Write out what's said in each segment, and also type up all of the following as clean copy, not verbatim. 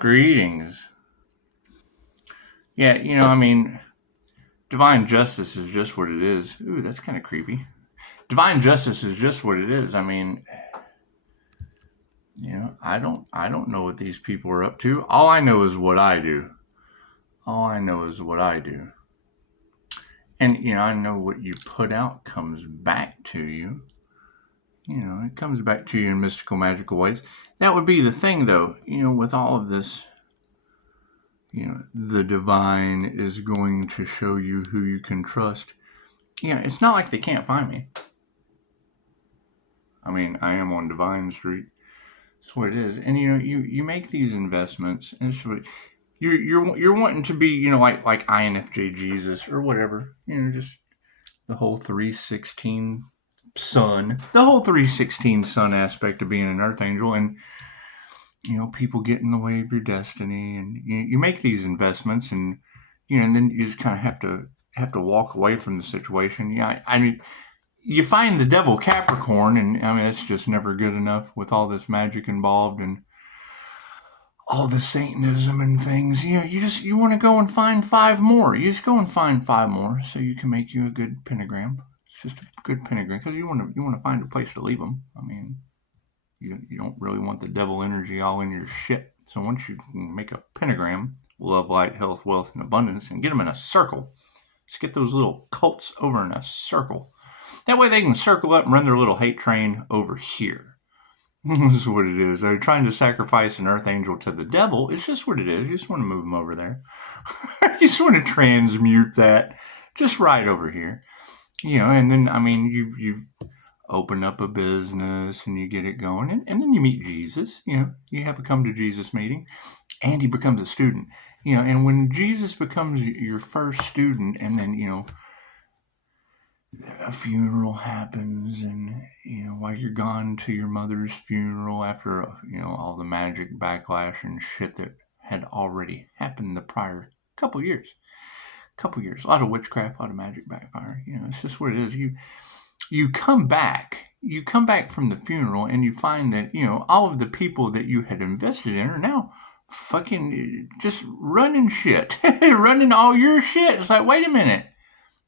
Greetings. Yeah, I mean, divine justice is just what it is. Ooh, that's kind of creepy. Divine justice is just what it is. I mean, I don't know what these people are up to. All I know is what I do. All I know is what I do. And I know what you put out comes back to you. It comes back to you in mystical, magical ways. That would be the thing, though. With all of this, the divine is going to show you who you can trust. It's not like they can't find me. I mean, I am on Divine Street. That's what it is. And you make these investments, and it's what you're wanting to be, like INFJ Jesus or whatever. Just the whole 316 sun, the whole 316 sun aspect of being an Earth Angel, and people get in the way of your destiny, and you make these investments, and and then you just kind of have to walk away from the situation. I mean, you find the devil Capricorn, and I mean, it's just never good enough with all this magic involved and all the Satanism and things. You want to go and find 5 more. You just go and find 5 more so you can make you a good pentagram. It's just a good pentagram because you want to find a place to leave them. I mean, you don't really want the devil energy all in your shit. So once you can make a pentagram, love, light, health, wealth, and abundance, and get them in a circle, just get those little cults over in a circle. That way they can circle up and run their little hate train over here. This is what it is. They're trying to sacrifice an earth angel to the devil. It's just what it is. You just want to move them over there. You just want to transmute that just right over here. And then, I mean, you open up a business and you get it going. And then you meet Jesus. You have a come to Jesus meeting. And he becomes a student. And when Jesus becomes your first student, and then, a funeral happens, and while you're gone to your mother's funeral after all the magic backlash and shit that had already happened the prior couple years, a lot of witchcraft, a lot of magic backfire. It's just what it is. You come back from the funeral, and you find that all of the people that you had invested in are now fucking just running shit, running all your shit. It's like, wait a minute.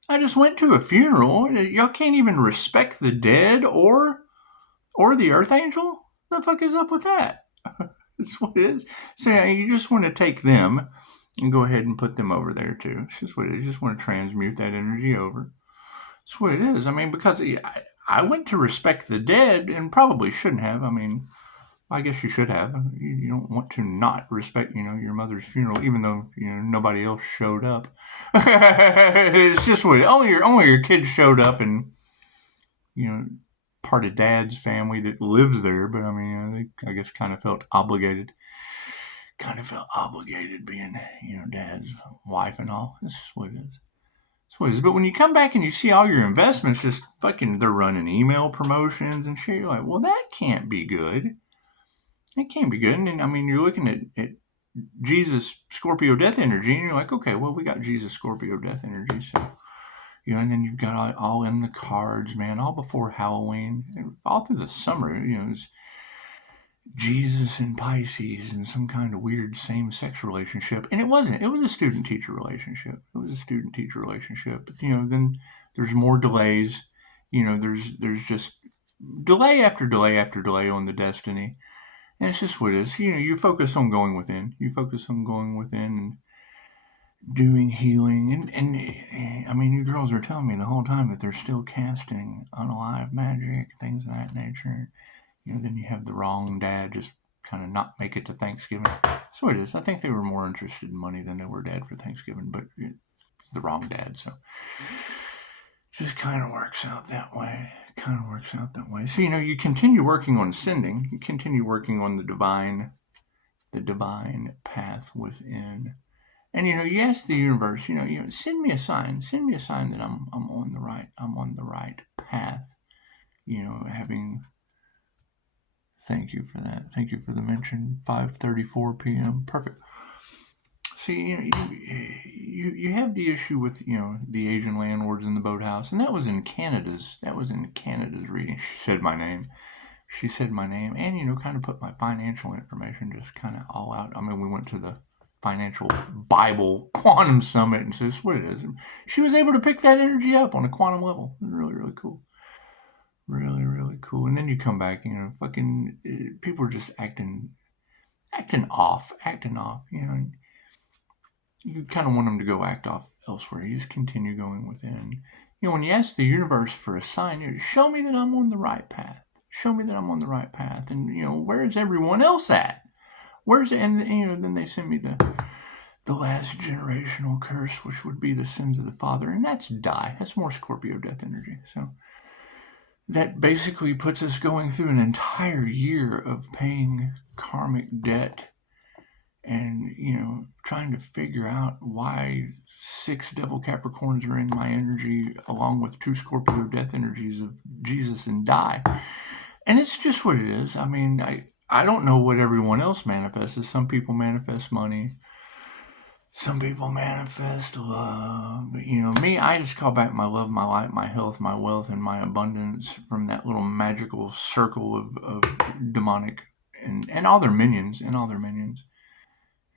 I just went to a funeral. Y'all can't even respect the dead or the earth angel? The fuck is up with that? That's what it is. So you just want to take them and go ahead and put them over there too. It's just what it is. You just want to transmute that energy over. That's what it is. I mean, because I went to respect the dead and probably shouldn't have. I mean, I guess you should have. You don't want to not respect, your mother's funeral, even though nobody else showed up. It's just what only your kids showed up, and part of Dad's family that lives there. But I mean, I guess kind of felt obligated. Kind of felt obligated being Dad's wife and all. This is what it is. That's what it is. But when you come back and you see all your investments just fucking, they're running email promotions and shit, you're like, well, that can't be good. It can't be good. And I mean, you're looking at Jesus Scorpio death energy, and you're like, okay, well, we got Jesus Scorpio death energy. So, and then you've got all in the cards, man, all before Halloween, and all through the summer, it's Jesus and Pisces and some kind of weird same-sex relationship. And it wasn't. It was a student-teacher relationship. But, then there's more delays. There's just delay after delay after delay on the destiny. And it's just what it is. You focus on going within. You focus on going within and doing healing. And I mean, you girls are telling me the whole time that they're still casting unalive magic, things of that nature. Then you have the wrong dad just kind of not make it to Thanksgiving. That's what it is. I think they were more interested in money than they were dad for Thanksgiving, but it's the wrong dad. So it just kind of works out that way. So, you continue working on ascending. You continue working on the divine path within. And, you ask the universe, send me a sign that I'm on the right path. Thank you for that. Thank you for the mention. 5:34 p.m. Perfect. See, you have the issue with the Asian landlords in the boathouse, and that was in Canada's reading. She said my name. she said my name and, you know, kind of put my financial information just kind of all out. I mean, we went to the Financial Bible Quantum Summit, and so that's what it is. And she was able to pick that energy up on a quantum level. It was really, really cool. Really, really cool. And then you come back, you know, fucking people are just acting off, you know. You kind of want them to go act off elsewhere. You just continue going within. You know, when you ask the universe for a sign, you know, show me that I'm on the right path. Show me that I'm on the right path. And, you know, where's everyone else at? Where's it? And, you know, then they send me the last generational curse, which would be the sins of the father. And that's die. That's more Scorpio death energy. So that basically puts us going through an entire year of paying karmic debt and, you know, trying to figure out why 6 devil Capricorns are in my energy along with 2 Scorpio death energies of Jesus and die. And it's just what it is. I mean, I don't know what everyone else manifests. Some people manifest money. Some people manifest love. You know, me, I just call back my love, my light, my health, my wealth, and my abundance from that little magical circle of demonic and all their minions,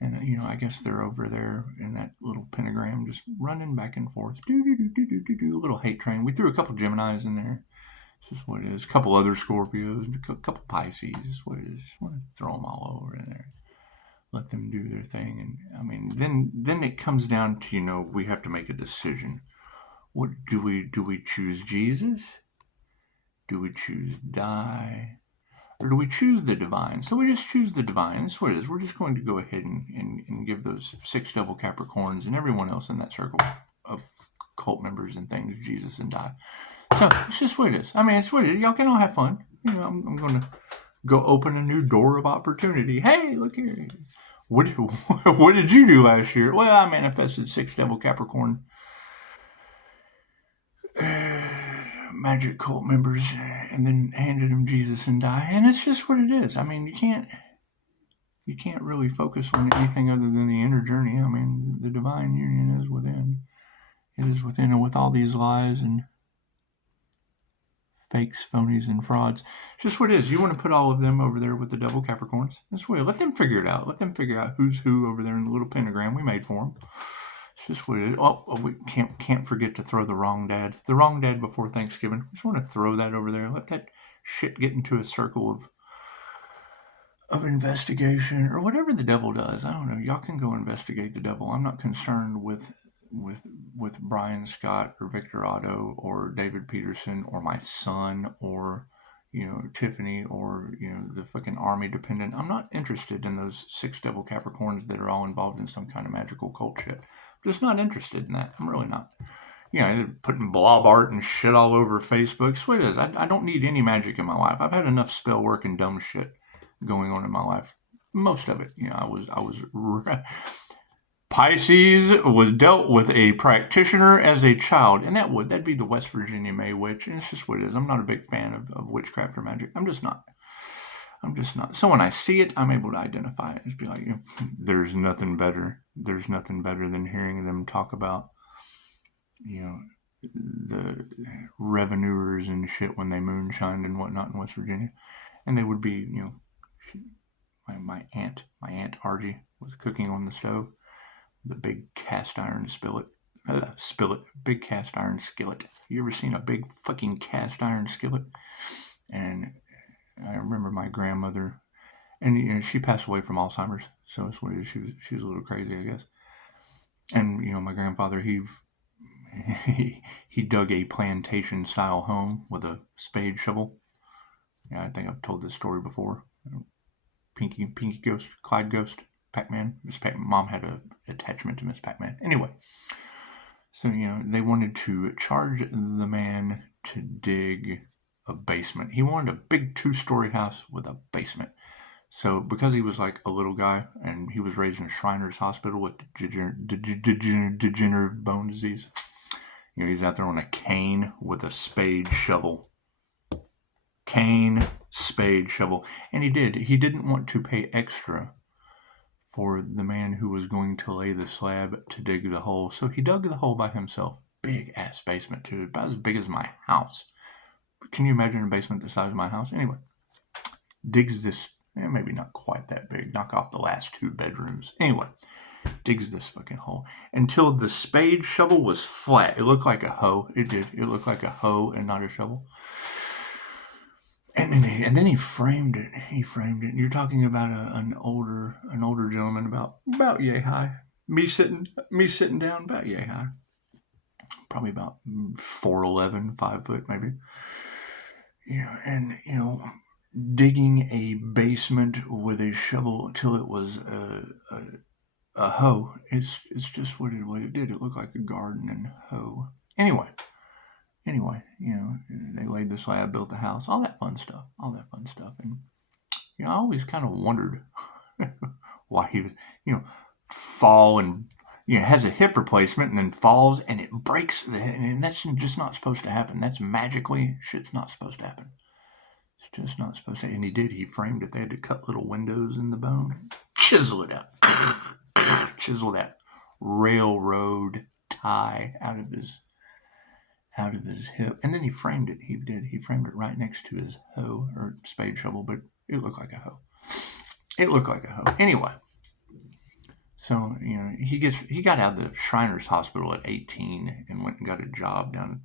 And, you know, I guess they're over there in that little pentagram just running back and forth. A little hate train. We threw a couple Geminis in there. It's just what it is. A couple other Scorpios, a couple Pisces. It's what it is. Just want to throw them all over in there. Let them do their thing. And, I mean, then it comes down to, you know, we have to make a decision. What do we choose Jesus? Do we choose die? Or do we choose the divine? So we just choose the divine. That's what it is. We're just going to go ahead and give those 6 devil Capricorns and everyone else in that circle of cult members and things Jesus and die. So it's just what it is. I mean, it's what it is. Y'all can all have fun. You know, I'm going to go open a new door of opportunity. Hey, look here. What did you do last year? Well, I manifested 6 devil Capricorn magic cult members and then handed them Jesus and die. And it's just what it is. I mean, you can't really focus on anything other than the inner journey. I mean, the divine union is within. It is within, and with all these lies and fakes, phonies, and frauds, it's just what it is. You want to put all of them over there with the devil Capricorns. That's what. Let them figure it out. Let them figure out who's who over there in the little pentagram we made for them. It's just what it is. Oh, we can't forget to throw the wrong dad. The wrong dad before Thanksgiving. Just want to throw that over there. Let that shit get into a circle of investigation or whatever the devil does. I don't know. Y'all can go investigate the devil. I'm not concerned with Brian Scott or Victor Otto or David Peterson or my son or, you know, Tiffany or, you know, the fucking army dependent. I'm not interested in those 6 devil Capricorns that are all involved in some kind of magical cult shit. I'm just not interested in that. I'm really not. You know, they're putting blob art and shit all over Facebook. So it is. I don't need any magic in my life. I've had enough spell work and dumb shit going on in my life. Most of it, you know, I was Pisces was dealt with a practitioner as a child, and that'd be the West Virginia May Witch, and it's just what it is. I'm not a big fan of witchcraft or magic. I'm just not. So when I see it, I'm able to identify it. Just be like, you know, there's nothing better. There's nothing better than hearing them talk about, you know, the revenuers and shit when they moonshined and whatnot in West Virginia, and they would be, you know, my aunt Argie was cooking on the stove. The big cast iron big cast iron skillet. You ever seen a big fucking cast iron skillet? And I remember my grandmother, and you know, she passed away from Alzheimer's, so it's what it is. She was a little crazy, I guess. And you know, my grandfather, he dug a plantation style home with a spade shovel. Yeah, I think I've told this story before. Pinky Ghost, Clyde Ghost. Pac-Man. Mom had an attachment to Miss Pac-Man. Anyway, so, you know, they wanted to charge the man to dig a basement. He wanted a big 2-story house with a basement. So because he was like a little guy and he was raised in a Shriners Hospital with degenerative bone disease, you know, he's out there on a cane with a spade shovel. And he didn't want to pay extra for the man who was going to lay the slab to dig the hole. So he dug the hole by himself. Big ass basement too, about as big as my house. Can you imagine a basement the size of my house? Anyway, digs this, maybe not quite that big, knock off the last 2 bedrooms. Anyway, digs this fucking hole until the spade shovel was flat. It looked like a hoe. It did. It looked like a hoe and not a shovel. And then he framed it. He framed it. You're talking about an older gentleman, about yay high. Me sitting down, about yay high. Probably about 4'11", 5 foot maybe. And digging a basement with a shovel till it was a hoe. It's just what it did. It looked like a garden and hoe. Anyway, they laid the slab, built the house, all that fun stuff. And I always kind of wondered why he was, fall and has a hip replacement and then falls and it breaks the hip, and that's just not supposed to happen. That's magically shit's not supposed to happen. It's just not supposed to. And he did. He framed it. They had to cut little windows in the bone, chisel it out, chisel that railroad tie out of his hip, and then he framed it. He framed it right next to his hoe or spade shovel, but it looked like a hoe. Anyway, so he got out of the Shriners Hospital at 18 and went and got a job down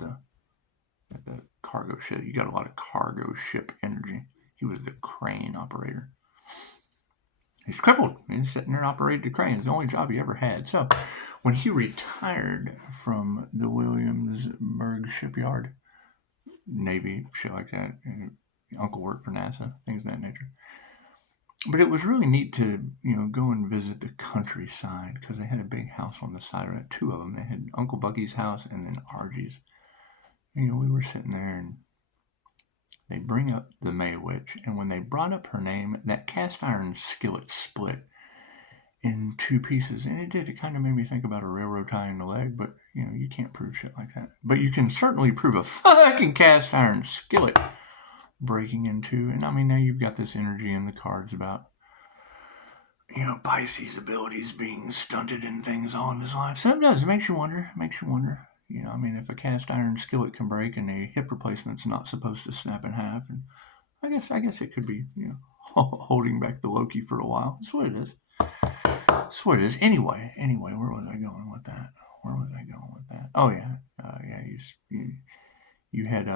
at the cargo ship. You got a lot of cargo ship energy. He was the crane operator. He's crippled. He's sitting there and operated the crane. It's the only job he ever had. So when he retired from the Williamsburg shipyard, Navy, shit like that, uncle worked for NASA, things of that nature. But it was really neat to, go and visit the countryside because they had a big house on the side of it. 2 of them. They had Uncle Bucky's house and then Argie's. We were sitting there and they bring up the May Witch, and when they brought up her name, that cast iron skillet split in 2 pieces, and it did. It kind of made me think about a railroad tying the leg, but you can't prove shit like that. But you can certainly prove a fucking cast iron skillet breaking in 2. And I mean, now you've got this energy in the cards about Pisces' abilities being stunted and things all in his life. So it does. It makes you wonder. If a cast iron skillet can break and a hip replacement's not supposed to snap in half, and I guess it could be, holding back the Loki for a while. That's what it is. Anyway, where was I going with that? Oh yeah, you had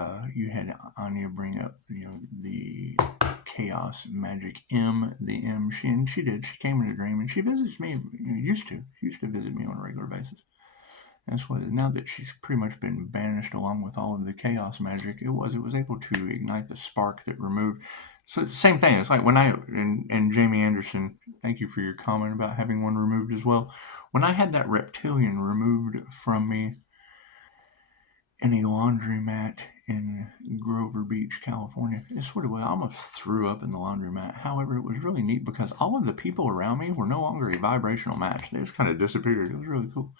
Anya bring up, the chaos magic the M. She did. She came in a dream and she visits me. Used to visit me on a regular basis. That's what. Now that she's pretty much been banished along with all of the chaos magic, it was able to ignite the spark that removed. So same thing. It's like when and Jamie Anderson, thank you for your comment about having one removed as well. When I had that reptilian removed from me in a laundromat in Grover Beach, California, it's what it was. I almost threw up in the laundromat. However, it was really neat because all of the people around me were no longer a vibrational match. They just kind of disappeared. It was really cool.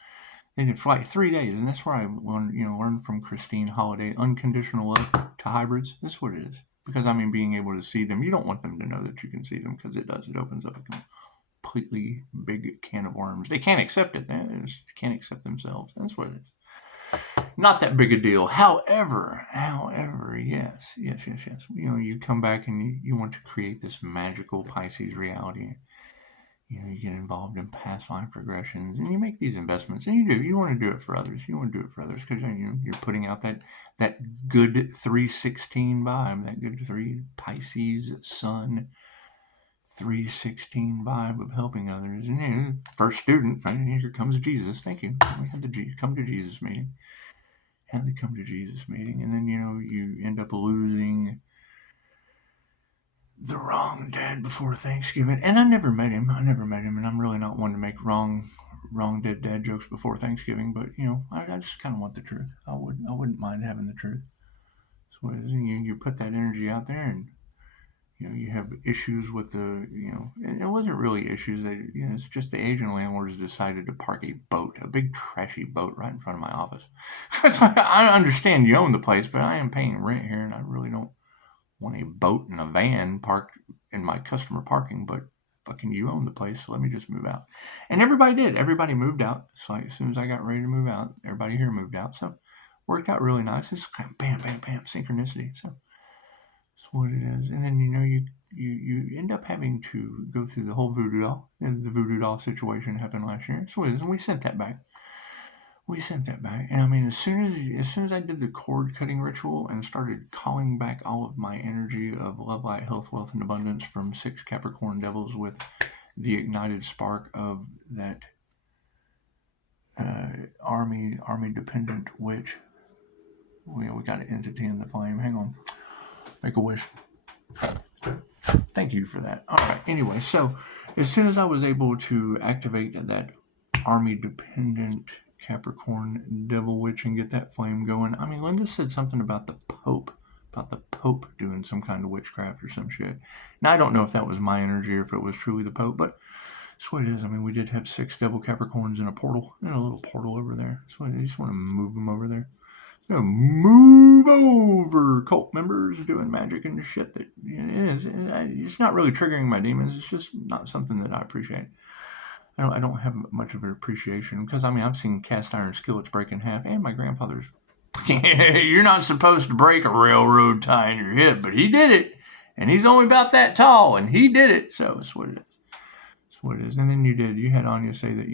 They did for like 3 days, and that's where I learned from Christine Holiday, unconditional love to hybrids. That's what it is. Because being able to see them, you don't want them to know that you can see them because it does. It opens up a completely big can of worms. They can't accept it. They just can't accept themselves. That's what it is. Not that big a deal. However, yes. You come back and you want to create this magical Pisces reality. You get involved in past life regressions, and you make these investments, and you want to do it for others. Because you're putting out that good 316 vibe, that good 3 Pisces Sun 316 vibe of helping others. And first student, here comes Jesus. Thank you. We had the come to Jesus meeting. And then you end up losing the wrong dad before Thanksgiving, and I never met him, and I'm really not one to make wrong dead dad jokes before Thanksgiving, but I just kind of want the truth. I wouldn't mind having the truth. So you put that energy out there, and you have issues with and it wasn't really issues. It's just the Asian landlords decided to park a big trashy boat right in front of my office. It's like, I understand you own the place, but I am paying rent here, and I really don't want a boat and a van parked in my customer parking, but fucking you own the place, so let me just move out. And everybody did. Everybody moved out. So as soon as I got ready to move out, everybody here moved out. So worked out really nice. It's kind of bam, bam, bam, synchronicity. So that's what it is. And then you end up having to go through the whole voodoo doll, and the voodoo doll situation happened last year. So and we sent that back. And I mean, as soon as I did the cord cutting ritual and started calling back all of my energy of love, light, health, wealth, and abundance from 6 Capricorn devils with the ignited spark of that army dependent witch. We got an entity in the flame. Hang on. Make a wish. Thank you for that. All right. Anyway, so as soon as I was able to activate that army dependent Capricorn devil witch and get that flame going, I mean, Linda said something about the Pope doing some kind of witchcraft or some shit. Now, I don't know if that was my energy or if it was truly the Pope, but that's what it is. I mean, we did have 6 devil Capricorns in a portal, in a little portal over there. So I just want to move them over there. Move over, cult members doing magic and shit that it's not really triggering my demons. It's just not something that I appreciate. I don't have much of an appreciation because, I mean, I've seen cast iron skillets break in half, and my grandfather's you're not supposed to break a railroad tie in your hip, but he did it, and he's only about that tall, and he did it, so it's what it is. It's what it is. And then you had Anya say that,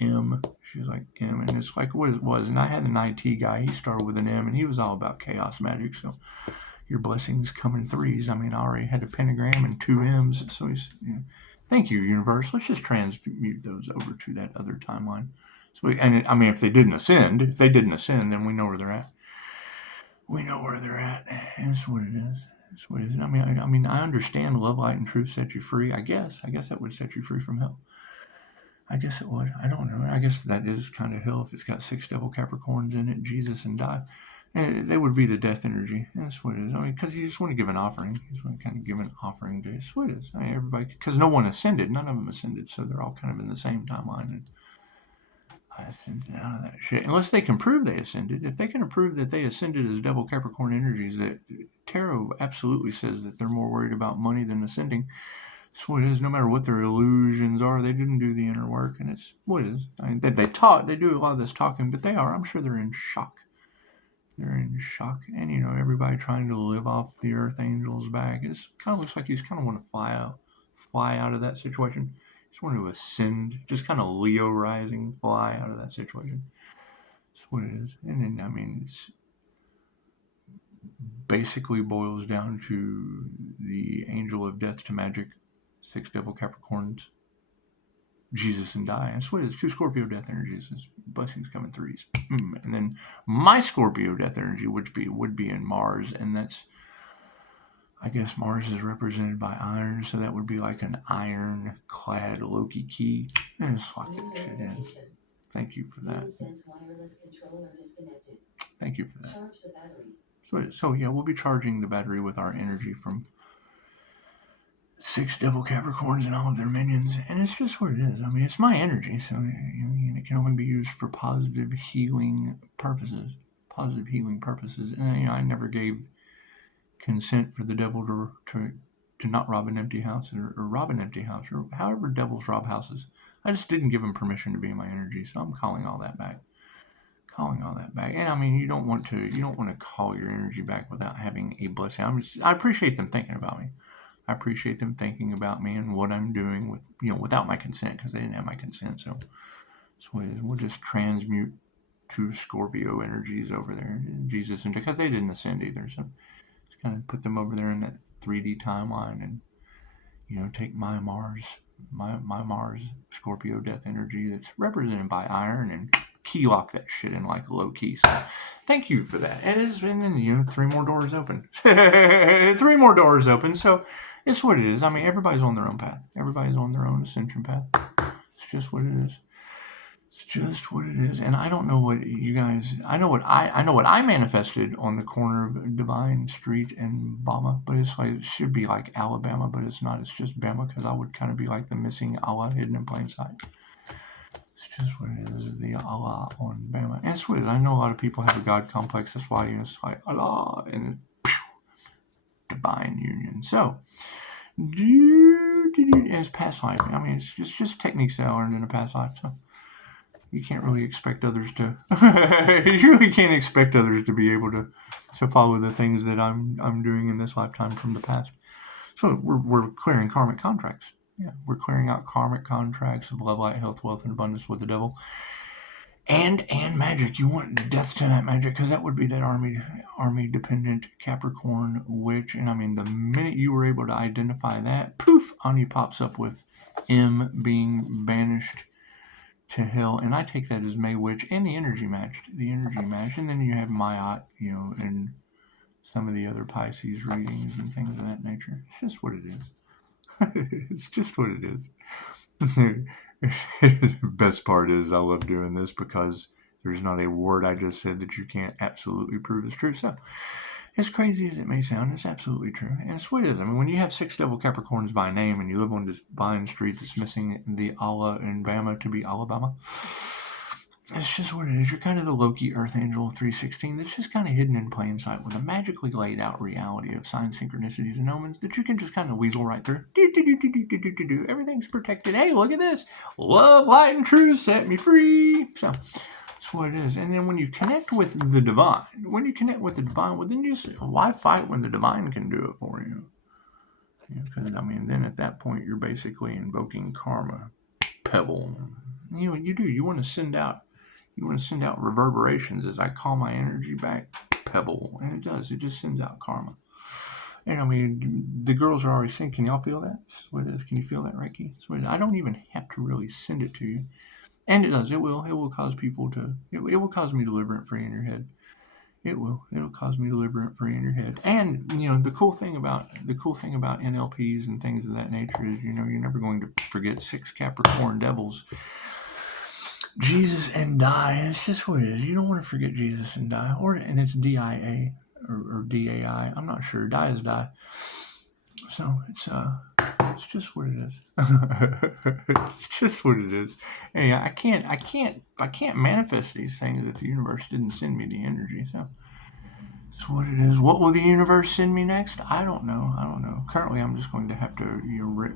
M, she was like M, and it's like what it was. And I had an IT guy, he started with an M, and he was all about chaos magic, so your blessings come in threes. I mean, I already had a pentagram and 2 M's, so he's, thank you, universe. Let's just transmute those over to that other timeline. So if they didn't ascend, then we know where they're at. And that's what it is. That's what it is. I mean, I understand love, light, and truth set you free. I guess that would set you free from hell. I guess it would. I don't know. I guess that is kind of hell if it's got 6 devil Capricorns in it, Jesus and die. And they would be the death energy. That's what it is. I mean, because you just want to give an offering. You just want to kind of give an offering to that's what it is. I mean, everybody, because no one ascended. None of them ascended, so they're all kind of in the same timeline. And I ascended out of that shit. Unless they can prove they ascended. If they can prove that they ascended as devil Capricorn energies, that tarot absolutely says that they're more worried about money than ascending. That's what it is. No matter what their illusions are, they didn't do the inner work, and it's what it is. I mean, they do a lot of this talking, but I'm sure they're in shock. And everybody trying to live off the Earth Angel's back. It kind of looks like you just kind of want to fly out of that situation. Just want to ascend, just kind of Leo rising, fly out of that situation. That's what it is. And then, I mean, it's basically boils down to the angel of death to magic, 6 devil Capricorns, Jesus and die. That's what it is. 2 Scorpio death energies. Blessings come in threes. And then my Scorpio death energy would be in Mars, and that's, I guess Mars is represented by iron, so that would be like an iron-clad Loki key. And just lock that shit in. Thank you for that. Thank you for that. So yeah, we'll be charging the battery with our energy from 6 devil Capricorns and all of their minions, and it's just what it is. I mean, it's my energy, so it can only be used for positive healing purposes. And I never gave consent for the devil to not rob an empty house or rob an empty house or however devils rob houses. I just didn't give him permission to be in my energy, so I'm calling all that back. And I mean, you don't want to call your energy back without having a blessing. I appreciate them thinking about me. I appreciate them thinking about me and what I'm doing with, without my consent, because they didn't have my consent. So we'll just transmute 2 Scorpio energies over there, Jesus, and because they didn't ascend either. So just kind of put them over there in that 3D timeline and, take my Mars Scorpio death energy that's represented by iron and key lock that shit in like a low key. So thank you for that. And then 3 more doors open. 3 more doors open. So it's what it is. I mean, everybody's on their own path. Everybody's on their own ascension path. It's just what it is. And I don't know what you guys. I know what I manifested on the corner of Divine Street and Bama, but it's like it should be like Alabama, but it's not. It's just Bama because I would kind of be like the missing Allah hidden in plain sight. It's just what it is. The Allah on Bama. And it's what it is. I know a lot of people have a God complex. That's why it's like Allah and divine union. So, and it's past life. I mean, it's just techniques that I learned in a past life. So you can't really expect others to. You really can't expect others to be able to follow the things that I'm doing in this lifetime from the past. So we're clearing karmic contracts. Yeah, we're clearing out karmic contracts of love, light, health, wealth, and abundance with the devil. And magic. You want death to that magic, because that would be that army dependent Capricorn witch. And I mean, the minute you were able to identify that, poof, on you pops up with M being banished to hell. And I take that as May witch and the energy match. And then you have Mayat, and some of the other Pisces readings and things of that nature. It's just what it is. It's just what it is. The best part is I love doing this because there's not a word I just said that you can't absolutely prove is true. So, as crazy as it may sound, it's absolutely true. And it's what it is. I mean, when you have 6 devil Capricorns by name and you live on this Vine Street that's missing the Allah in Bama to be Alabama, it's just what it is. You're kind of the Loki Earth Angel 316 that's just kind of hidden in plain sight with a magically laid out reality of signs, synchronicities, and omens that you can just kind of weasel right through. Everything's protected. Hey, look at this. Love, light, and truth set me free. So that's what it is. And then when you connect with the divine, well, then why fight when the divine can do it for you? Because, then at that point, you're basically invoking karma. Pebble. You want to send out reverberations as I call my energy back. Pebble. And it does. It just sends out karma. And the girls are already saying, can y'all feel that? That's what it is. Can you feel that, Reiki? I don't even have to really send it to you. And it does. It will cause people to, it will cause me to live rent free in your head. It'll cause me to live rent free in your head. And, the cool thing about NLPs and things of that nature is, you're never going to forget 6 Capricorn devils. Jesus and die. It's just what it is. You don't want to forget Jesus and die. And it's DIA or DAI. I'm not sure. Die is die. So it's just what it is. It's just what it is. Hey, I can't manifest these things if the universe didn't send me the energy. So it's what it is. What will the universe send me next? I don't know. Currently, I'm just going to have to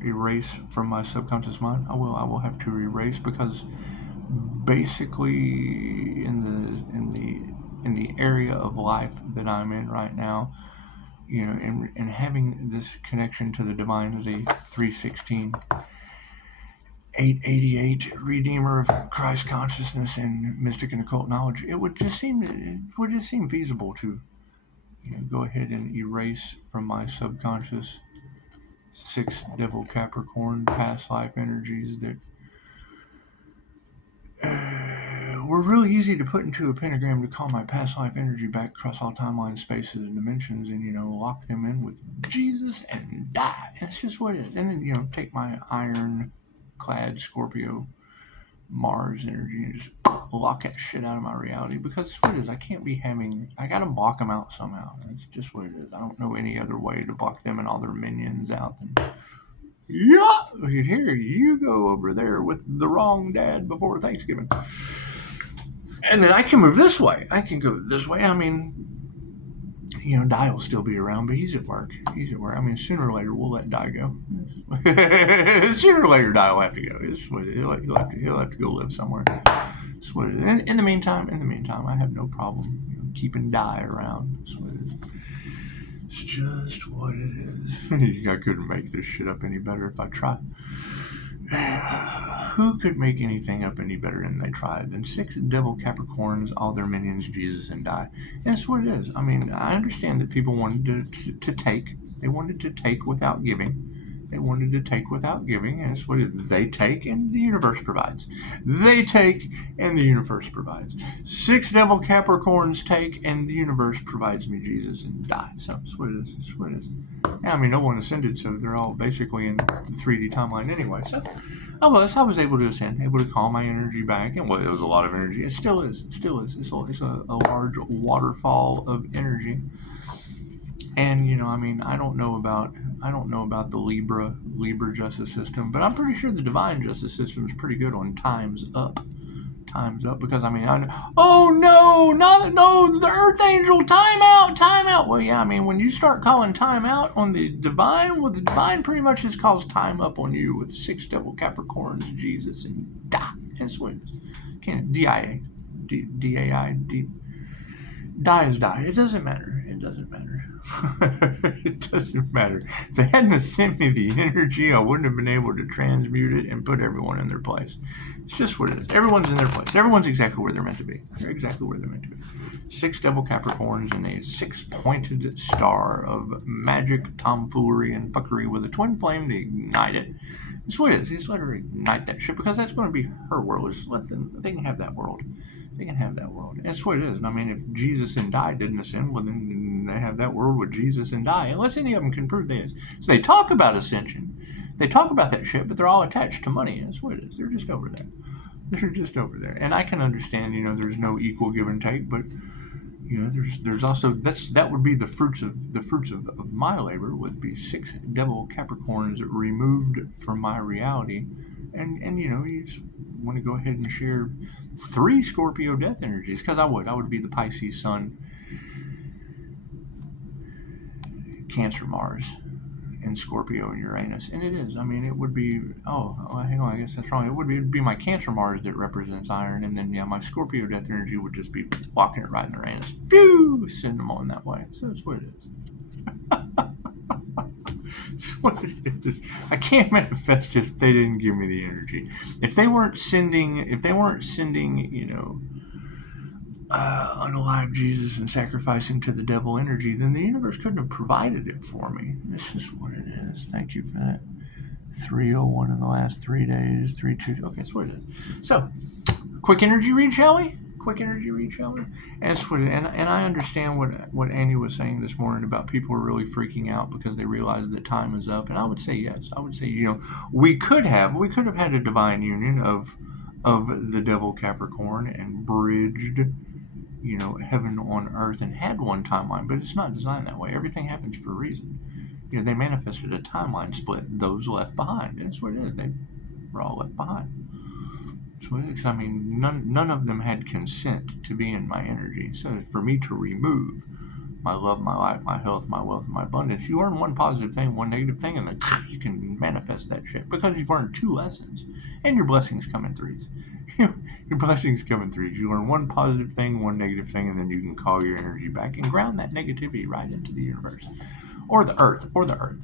erase from my subconscious mind. I will have to erase, because basically in the area of life that I'm in right now, and having this connection to the divine, the 316, 888 Redeemer of Christ consciousness and mystic and occult knowledge, it would just seem feasible to go ahead and erase from my subconscious 6 devil Capricorn past life energies that were really easy to put into a pentagram to call my past life energy back across all timelines, spaces, and dimensions, and lock them in with Jesus and die. And it's just what it is. And then take my iron-clad Scorpio Mars energy and just lock that shit out of my reality, because it's what it is. I gotta block them out somehow. That's just what it is. I don't know any other way to block them and all their minions out than, here you go over there with the wrong dad before Thanksgiving. And then I can move this way. I can go this way. Di will still be around, but he's at work. Sooner or later, we'll let Di go. Sooner or later, Di will have to go. He'll have to go live somewhere. That's what it is. In the meantime, I have no problem keeping Di around. That's what it is. It's just what it is. I couldn't make this shit up any better if I tried. Who could make anything up any better than they tried? Than 6 devil Capricorns, all their minions, Jesus, and die. And that's what it is. I understand that people wanted to take. They wanted to take without giving. And it's what it is. They take, and the universe provides. They take, and the universe provides. 6 devil Capricorns take, and the universe provides me Jesus and die. So that's what it is. That's what it is. No one ascended, so they're all basically in the 3D timeline anyway. So I was able to ascend, able to call my energy back, and it was a lot of energy. It still is. It's a large waterfall of energy. And I don't know about the Libra justice system, but I'm pretty sure the divine justice system is pretty good on times up, because the Earth Angel, time out. Well, yeah, when you start calling time out on the divine, the divine pretty much just calls time up on you with 6 devil Capricorns, Jesus, and die. That's what it is. DIA, DAI, die is die. It doesn't matter. it doesn't matter. It doesn't matter. If they hadn't sent me the energy, I wouldn't have been able to transmute it and put everyone in their place. It's just what it is. Everyone's in their place. Everyone's exactly where they're meant to be. They're exactly where they're meant to be. 6 double Capricorns and a 6-pointed star of magic, tomfoolery, and fuckery with a twin flame to ignite it. That's what it is. Just let her ignite that shit, because that's going to be her world. Just let them. They can have that world. They can have that world. That's what it is. And I mean, if Jesus and die didn't ascend, well, then they have that world with Jesus and die, unless any of them can prove this. So they talk about ascension. They talk about that shit, but they're all attached to money. That's what it is. They're just over there. They're just over there. And I can understand, there's no equal give and take, but there's also that would be the fruits of my labor, would be 6 devil Capricorns removed from my reality, and you just want to go ahead and share 3 Scorpio death energies, because I would be the Pisces Sun, Cancer Mars, and Scorpio and Uranus. And it is, I mean, it would be, hang on, I guess that's wrong. It would be my Cancer Mars that represents iron, and then my Scorpio death energy would just be walking it right in Uranus. Phew! Sending them on that way. So that's what it is. That's what it is. I can't manifest it if they didn't give me the energy. If they weren't sending, unalive Jesus and sacrificing to the devil energy, then the universe couldn't have provided it for me. This is what it is. Thank you for that. 301 in the last 3 days. 32. Okay, that's what it is. So, quick energy read, shall we? And I understand what Annie was saying this morning about people are really freaking out because they realize that time is up. And I would say yes. I would say, we could have had a divine union of the devil Capricorn and bridged, heaven on earth, and had one timeline, but it's not designed that way. Everything happens for a reason. They manifested a timeline split, those left behind. That's what it is. They were all left behind. So I mean, none of them had consent to be in my energy. So for me to remove my love, my life, my health, my wealth, and my abundance, you learn one positive thing, one negative thing, and then you can manifest that shit, because you've learned 2 lessons, and your blessings come in 3s. Your blessings come in 3s. You learn one positive thing, one negative thing, and then you can call your energy back and ground that negativity right into the universe, or the earth,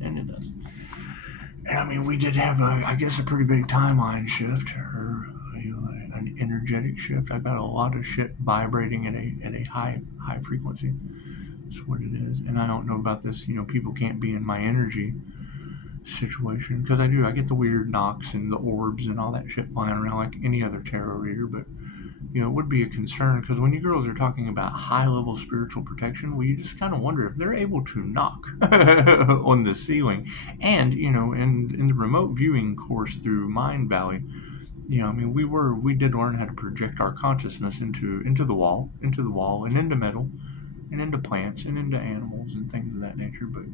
and it does. And I mean, we did have a pretty big timeline shift, or an energetic shift. I got a lot of shit vibrating at a high frequency. That's what it is. And I don't know about this, people can't be in my energy situation, because I get the weird knocks and the orbs and all that shit flying around like any other tarot reader, but it would be a concern, because when you girls are talking about high level spiritual protection, well, you just kind of wonder if they're able to knock on the ceiling. And in the remote viewing course through Mind Valley, I mean, we did learn how to project our consciousness into the wall, and into metal, and into plants, and into animals, and things of that nature. But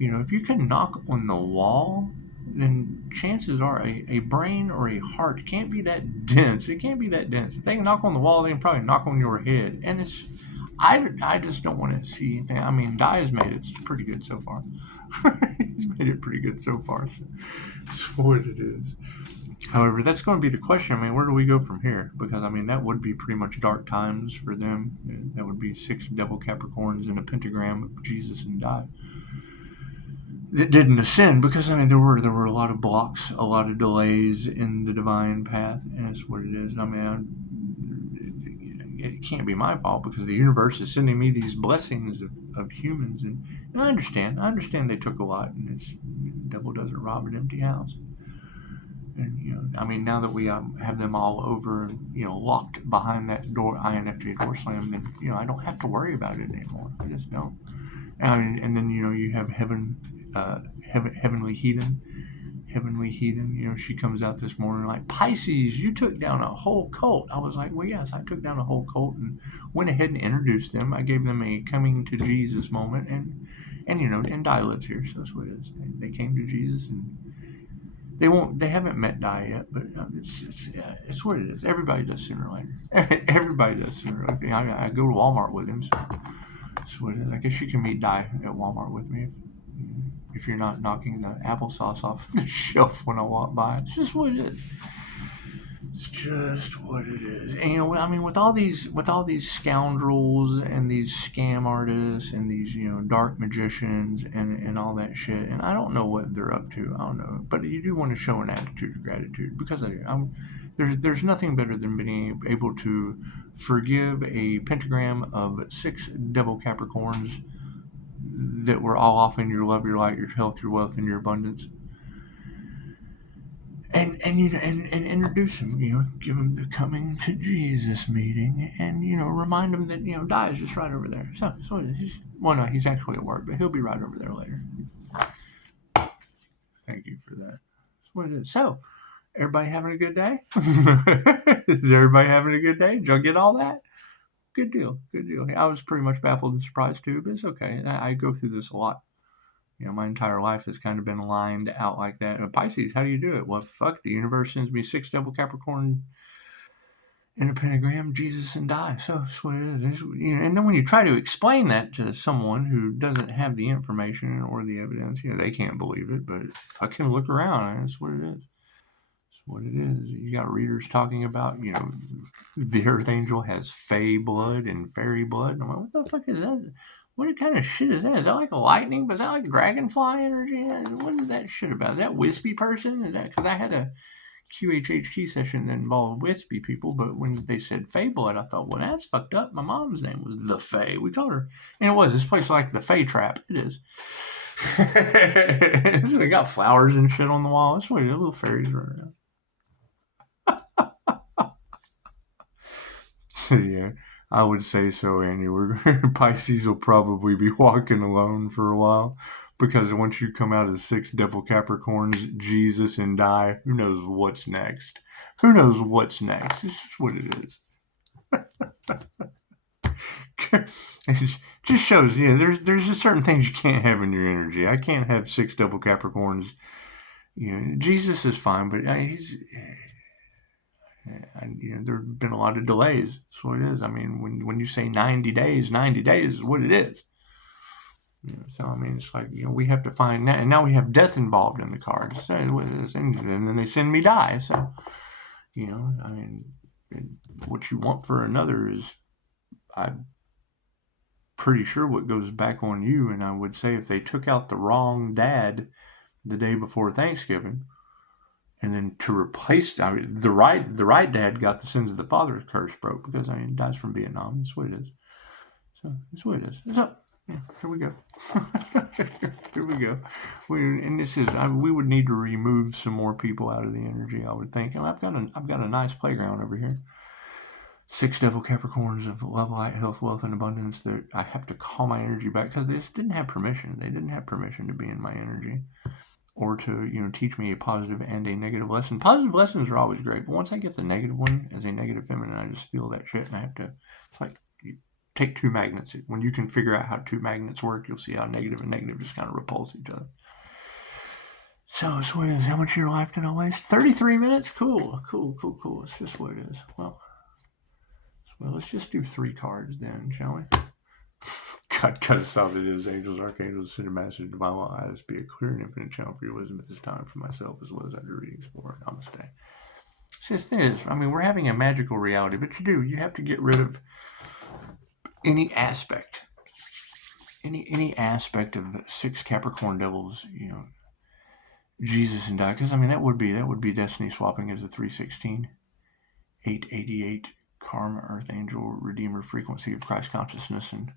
if you can knock on the wall, then chances are a brain or a heart can't be that dense. It can't be that dense. If they can knock on the wall, they can probably knock on your head. And I just don't want to see anything. I mean, Di has made it pretty good so far. He's made it pretty good so far. So that's what it is. However, that's going to be the question. I mean, where do we go from here? Because, I mean, that would be pretty much dark times for them. That would be 6 devil Capricorns in a pentagram of Jesus and Di. That didn't ascend, because I mean there were a lot of blocks, a lot of delays in the divine path, and it's what it is. I mean, it can't be my fault, because the universe is sending me these blessings of humans, and I understand they took a lot, and the devil doesn't rob an empty house. And I mean, now that we have them all over and locked behind that door, INFJ door slam, then I don't have to worry about it anymore. I just don't. And then you have heavenly heathen. She comes out this morning like, Pisces, you took down a whole cult. I was like, well, yes, I took down a whole cult and went ahead and introduced them. I gave them a coming to Jesus moment, and Di lives here, so that's what it is. They came to Jesus, and they haven't met Di yet, but it's what it is. Everybody does sooner or later. Everybody does sooner or later. I go to Walmart with him, so that's what it is. I guess you can meet Di at Walmart with me if you're not knocking the applesauce off the shelf when I walk by. It's just what it is. just what it is. And, I mean, with all these scoundrels and these scam artists and these, dark magicians and all that shit, and I don't know what they're up to. I don't know, but you do want to show an attitude of gratitude, because there's nothing better than being able to forgive a pentagram of 6 devil Capricorns that were all off in your love, your light, your health, your wealth, and your abundance. And introduce them, give them the coming to Jesus meeting, and remind them that Di is just right over there. So no, he's actually at work, but he'll be right over there later. Thank you for that. That's what it is. So, everybody having a good day? Is everybody having a good day? Did y'all get all that? Good deal. I was pretty much baffled and surprised too, but it's okay. I go through this a lot. My entire life has kind of been lined out like that. Pisces, how do you do it? Well, fuck, the universe sends me 6 double Capricorn in a pentagram, Jesus, and Di. So that's what it is. And then when you try to explain that to someone who doesn't have the information or the evidence, they can't believe it. But fucking look around. That's what it is. That's what it is. You got readers talking about, the Earth Angel has fey blood and fairy blood. And I'm like, what the fuck is that? What kind of shit is that? Is that like a lightning? Is that like dragonfly energy? What is that shit about? Is that wispy person? Is that because I had a QHHT session that involved wispy people, but when they said Fey blood, I thought, well, that's fucked up. My mom's name was the Fey. We told her, and it was this place like the Fey Trap. It is. So they got flowers and shit on the wall. That's what little fairies running around. So yeah. I would say so, Andy. Pisces will probably be walking alone for a while, because once you come out of 6 devil Capricorns, Jesus, and Di, who knows what's next? It's just what it is. It just shows, there's just certain things you can't have in your energy. I can't have 6 devil Capricorns. Jesus is fine, but he's... there have been a lot of delays. That's what it is. I mean, when you say 90 days is what it is. So, I mean, it's like, we have to find that. And now we have death involved in the cards. So, and then they send me Di. So, I mean, what you want for another is, I'm pretty sure, what goes back on you. And I would say if they took out the wrong dad the day before Thanksgiving, and then to replace, the right dad got the sins of the father's curse broke, because he dies from Vietnam. That's what it is. So that's what it is. So here we go. Here we go. We would need to remove some more people out of the energy, I would think. And I've got a nice playground over here. 6 devil Capricorns of love, light, health, wealth, and abundance that I have to call my energy back, because they just didn't have permission. They didn't have permission to be in my energy, or to teach me a positive and a negative lesson. Positive lessons are always great, but once I get the negative one as a negative feminine, I just feel that shit, and I have to. It's like you take 2 magnets. When you can figure out how 2 magnets work, you'll see how negative and negative just kind of repulse each other. So it's what it is. How much of your life did I waste? 33 minutes. Cool. It's just what it is. Well, let's just do 3 cards then, shall we? God, cut us off. It is angels, archangels, send a message to my lives. Be a clear and infinite channel for your wisdom at this time for myself, as well as I do readings for. Namaste. See, this is, we're having a magical reality, but you have to get rid of any aspect of 6 Capricorn devils, Jesus and Di, because that would be destiny swapping as a 316, 888 karma, earth angel, redeemer, frequency of Christ consciousness, and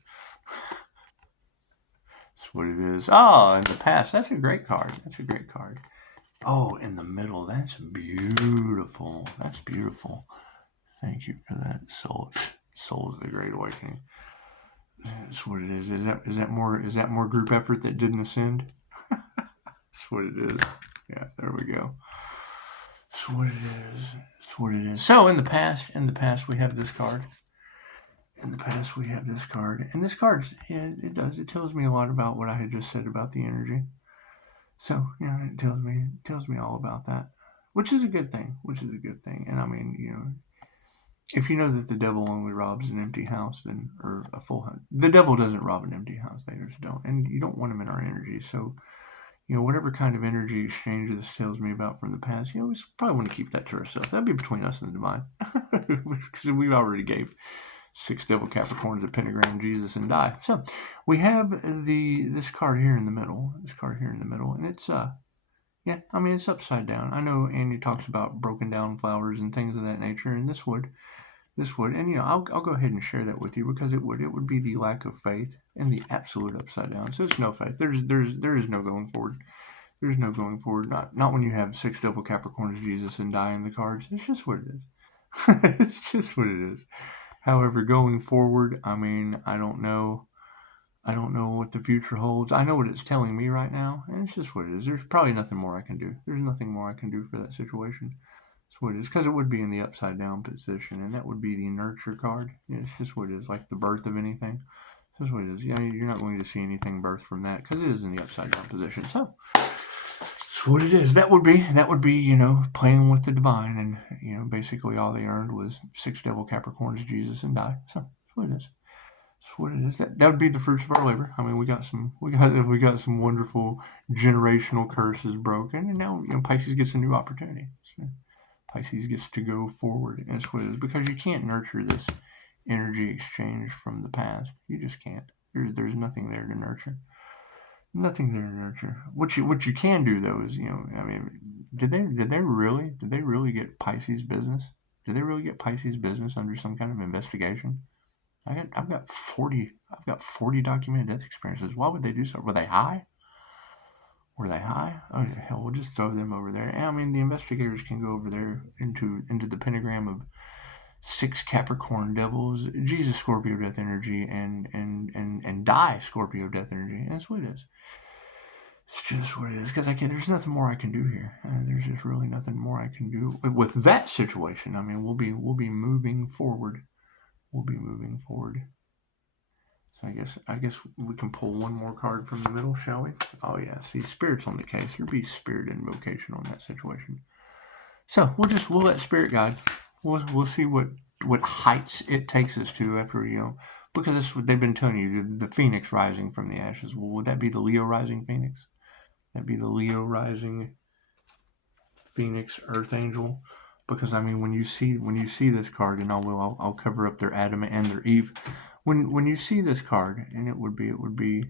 that's what it is. Oh, in the past, that's a great card. Oh, in the middle, that's beautiful. Thank you for that. Soul is the Great Awakening. That's what it is. Is that more group effort that didn't ascend? That's what it is. Yeah, there we go. That's what it is. So in the past, we have this card. And this card, it tells me a lot about what I had just said about the energy. So, it tells me all about that, which is a good thing. And if you know that the devil only robs an empty house, or a full house, the devil doesn't rob an empty house. They just don't. And you don't want him in our energy. So, whatever kind of energy exchange this tells me about from the past, we probably want to keep that to ourselves. That'd be between us and the divine. Because we already gave 6 devil Capricorns a pentagram, Jesus, and die. So we have this card here in the middle. And it's it's upside down. I know Andy talks about broken down flowers and things of that nature, and this would, and I'll go ahead and share that with you, because it would be the lack of faith and the absolute upside down. So it's no faith. There is no going forward. There's no going forward. Not when you have 6 devil Capricorns, Jesus, and die in the cards. It's just what it is. It's just what it is. However, going forward, I don't know. I don't know what the future holds. I know what it's telling me right now, and it's just what it is. There's probably nothing more I can do. There's nothing more I can do for that situation. That's what it is, because it would be in the upside down position, and that would be the nurture card. It's just what it is, like the birth of anything. That's what it is. You're not going to see anything birth from that, because it is in the upside down position. So that's what it is. That would be playing with the divine, and basically all they earned was 6 devil Capricorns, Jesus, and die. So that's what it is. That's what it is. That would be the fruits of our labor. We got some wonderful generational curses broken, and now Pisces gets a new opportunity. So Pisces gets to go forward. And that's what it is, because you can't nurture this energy exchange from the past. You just can't. There's nothing there to nurture. Nothing there to nurture. What you can do though is, did they really get Pisces business? Did they really get Pisces business under some kind of investigation? I've got 40 documented death experiences. Why would they do so? Were they high? Oh hell, we'll just throw them over there. And, the investigators can go over there into the pentagram of 6 Capricorn devils, Jesus Scorpio death energy, and die Scorpio death energy. And that's what it is. It's just what it is, because there's nothing more I can do here. There's just really nothing more I can do with that situation. We'll be moving forward. So I guess we can pull one more card from the middle, shall we? Oh yeah, see, Spirit's on the case. There'll be Spirit invocation on that situation. So we'll let Spirit guide. We'll see what heights it takes us to after, because that's what they've been telling you, the Phoenix rising from the ashes. Well, would that be the Leo rising Phoenix? That'd be the Leo rising Phoenix Earth Angel. Because when you see this card, and I'll cover up their Adam and their Eve. When you see this card, and it would be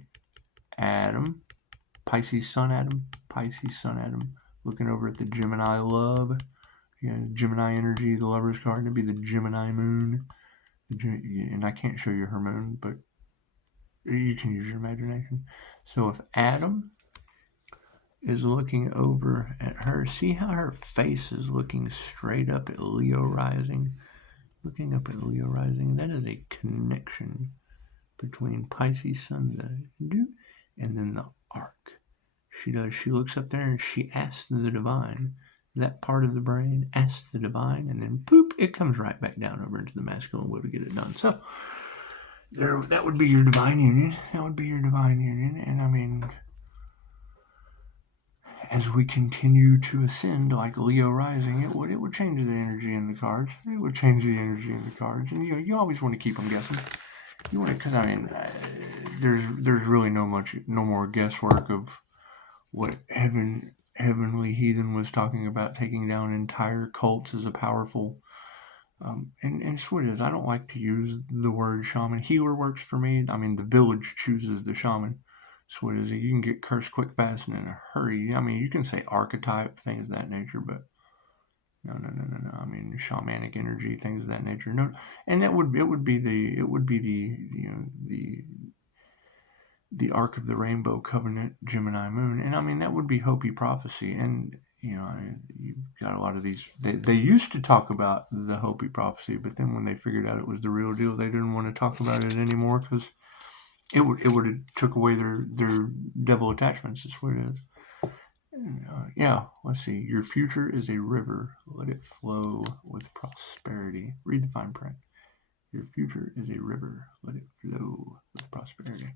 Adam, Pisces Sun Adam, looking over at the Gemini love, Gemini energy, the Lover's card. It'd be the Gemini moon, and I can't show you her moon, but you can use your imagination. So if Adam is looking over at her, see how her face is looking straight up at Leo rising? Looking up at Leo rising, that is a connection between Pisces Sun and then the arc. She looks up there and she asks the divine, that part of the brain asks the divine, and then boop, it comes right back down over into the masculine will to get it done. So that would be your divine union. And as we continue to ascend like Leo rising, it would change the energy in the cards. And you always want to keep them guessing. You want to, because there's really no more guesswork of what Heavenly Heathen was talking about, taking down entire cults as a powerful. And it's what it is. I don't like to use the word shaman. Healer works for me. The village chooses the shaman. So what is it? You can get cursed quick, fast, and in a hurry. You can say archetype, things of that nature, but no. Shamanic energy, things of that nature. No, and it would be the arc of the rainbow covenant Gemini moon, and that would be Hopi prophecy. And you've got a lot of these. They used to talk about the Hopi prophecy, but then when they figured out it was the real deal, they didn't want to talk about it anymore because it would have took away their devil attachments. That's what it is. Let's see. Your future is a river. Let it flow with prosperity. Read the fine print. Your future is a river. Let it flow with prosperity.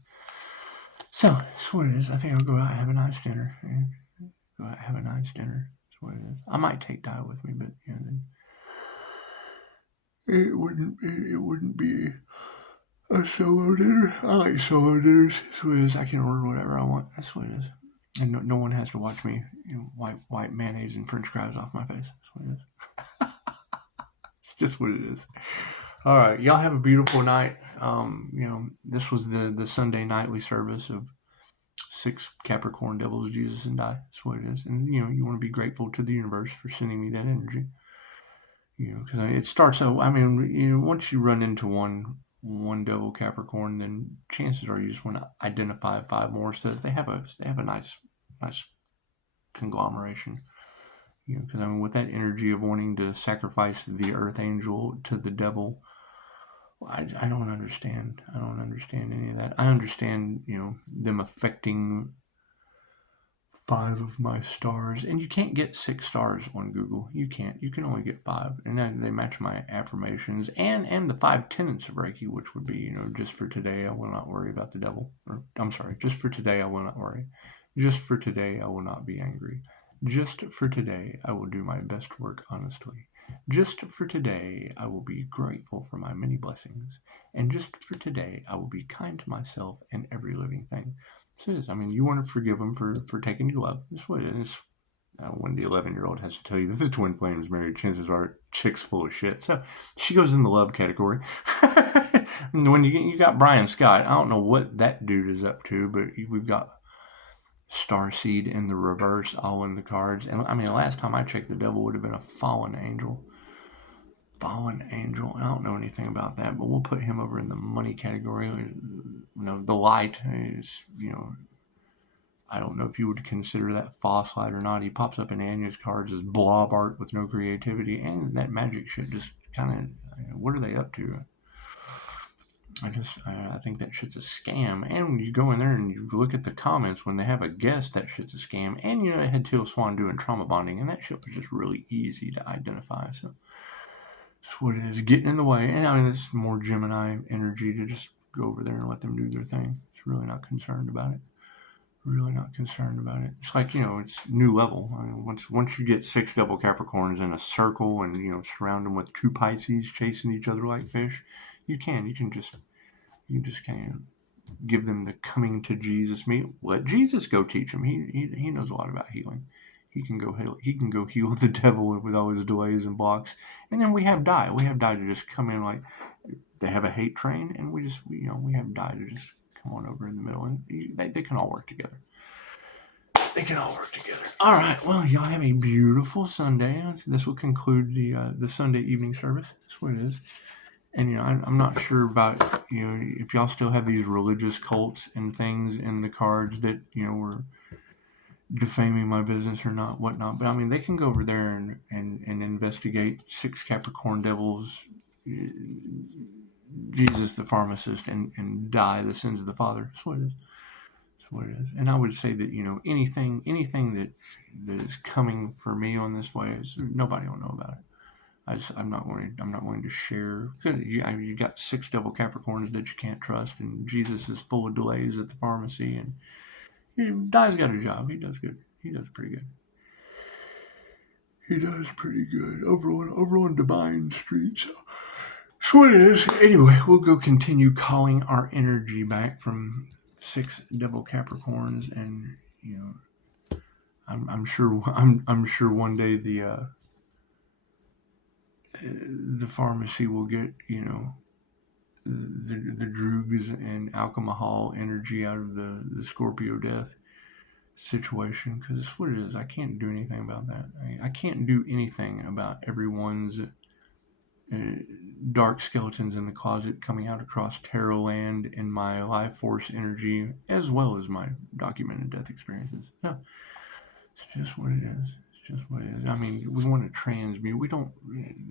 So that's what it is. I think I'll go out and have a nice dinner. That's what it is. I might take Di with me, but then it wouldn't be a solo dinner. I like solo dinners. That's what it is. I can order whatever I want. That's what it is. And no one has to watch me wipe mayonnaise and French fries off my face. That's what it is. It's just what it is. All right, y'all have a beautiful night. This was the Sunday nightly service of 6 Capricorn devils, Jesus, and I. That's what it is. And you want to be grateful to the universe for sending me that energy. Because it starts out. Once you run into one devil Capricorn, then chances are you just want to identify 5 more so that they have a nice conglomeration. Because with that energy of wanting to sacrifice the earth angel to the devil, I don't understand. I don't understand any of that. I understand, them affecting 5 of my stars, and you can't get 6 stars on Google. You can't. You can only get 5, and then they match my affirmations and the 5 tenets of Reiki, which would be, just for today I will not worry about the devil. Or I'm sorry, just for today I will not worry. Just for today I will not be angry. Just for today I will do my best work honestly. Just for today I will be grateful for my many blessings, and just for today I will be kind to myself and every living thing. So it is. You want to forgive them for taking your love. That's what it is. When the 11-year-old has to tell you that the twin flame is married, chances are chick's full of shit. So she goes in the love category. When you got Brian Scott, I don't know what that dude is up to, but we've got Starseed in the reverse, all in the cards. And the last time I checked, the devil would have been a fallen angel. Fallen angel. I don't know anything about that, but we'll put him over in the money category. The light is, I don't know if you would consider that false light or not. He pops up in Anya's cards as blob art with no creativity, and that magic shit just kind of, what are they up to? I think that shit's a scam. And when you go in there and you look at the comments when they have a guest, that shit's a scam. And they had Teal Swan doing trauma bonding, and that shit was just really easy to identify. So that's what it is, getting in the way. And it's more Gemini energy to just go over there and let them do their thing. It's really not concerned about it. Really not concerned about it. It's like, it's new level. Once you get 6 double Capricorns in a circle and, surround them with 2 Pisces chasing each other like fish, you can just kind of give them the coming to Jesus meet. Let Jesus go teach them. He knows a lot about healing. He can go heal the devil with all his delays and blocks. And then we have Dai. We have Dai to just come in like they have a hate train, and we have Dai to just come on over in the middle, and they can all work together. They can all work together. All right. Well, y'all have a beautiful Sunday. This will conclude the Sunday evening service. That's what it is. And I'm not sure about if y'all still have these religious cults and things in the cards that were defaming my business or not, whatnot. But they can go over there and investigate 6 Capricorn devils, Jesus the pharmacist, and die the sins of the father. That's what it is. That's what it is. And I would say that anything that is coming for me on this way is nobody will know about it. I'm not going to share. You got 6 double Capricorns that you can't trust, and Jesus is full of delays at the pharmacy, and Dai's got a job. He does good. He does pretty good. He does pretty good over on Divine Street. So that's what it is. Anyway, we'll go continue calling our energy back from 6 double Capricorns, and I'm sure one day the pharmacy will get the drugs and alcohol energy out of the Scorpio death situation, because it's what it is. I can't do anything about that. I can't do anything about everyone's dark skeletons in the closet coming out across tarot land in my life force energy, as well as my documented death experiences. No, it's just what it is. It's just what it is. We want to transmute. We don't.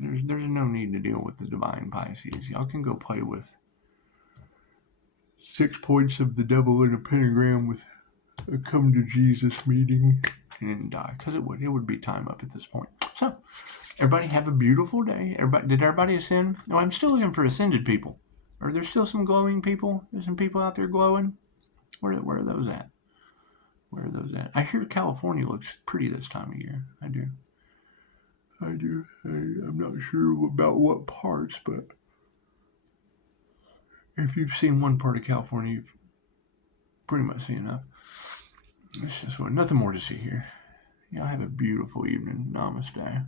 There's no need to deal with the divine Pisces. Y'all can go play with 6 points of the devil in a pentagram with a come to Jesus meeting and die, because it would be time up at this point. So everybody have a beautiful day. Did everybody ascend? No, I'm still looking for ascended people. Are there still some glowing people? There's some people out there glowing. Where are those at? Where are those at? I hear California looks pretty this time of year. I do. I'm not sure about what parts, but if you've seen one part of California, you've pretty much seen enough. It's just what, nothing more to see here. Y'all have a beautiful evening. Namaste.